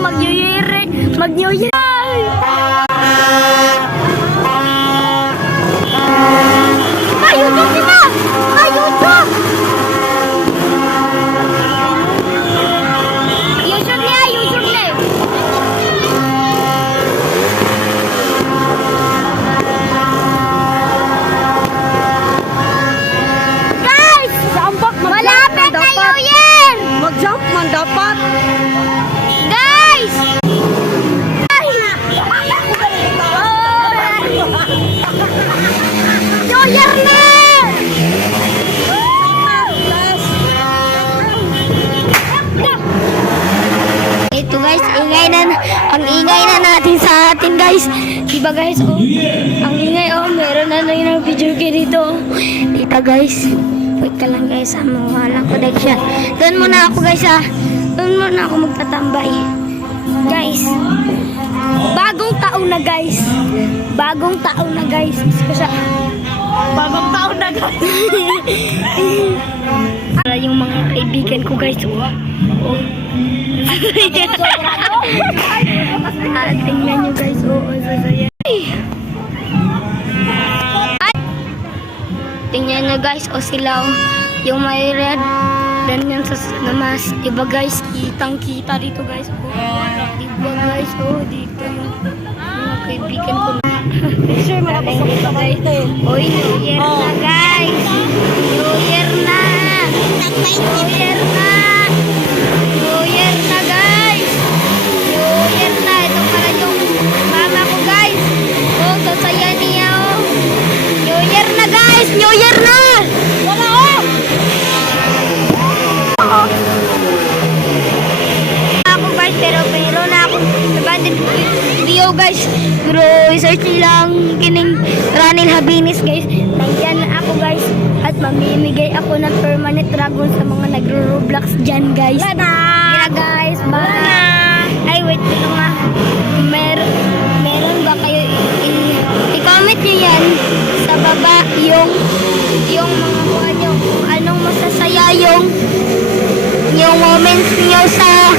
Mag-New Year. YouTube sila! YouTube! YouTube niya! Guys! Malapit na New Year! Mag-jump man dapat. Guys! New Year na! Ito guys, ang ingay na natin sa atin guys. Diba guys, oh, ang ingay, oh, meron na yung video kayo dito. Dito guys, wait ka lang guys, mawalang connection. Doon muna ako guys doon muna ako magtatambay. Guys, bagong taon na guys. Bagong taon na guys. Kasi Bagong taon na guys. para yung mga kaibigan ko guys. Oh. Tingnan nyo guys. Sasaya. Tingnan nyo guys. Sila yung may red. Dan yung sa namas. Diba guys? Kitang-kita dito guys. Diba guys? Dito yung mga kaibigan ko. Sure, malapasok ito guys. Oy, New Year na guys! New Year na! New Year na! New Year na guys! New Year na! Ito pala yung mama ko guys! Sasaya niya New Year na guys! New Year na! Wala ako guys, pero na ako abandoned video guys. Pero search lang kining Ranil Habinis guys. Nandiyan na ako guys. At mamimigay ako ng permanent dragon sa mga nagro-roblox dyan guys. Yeah guys, bye! Ay wait lang nga. Meron ba kayo i-comment nyo yan sa baba yung mga kung anong masasaya yung moments nyo sa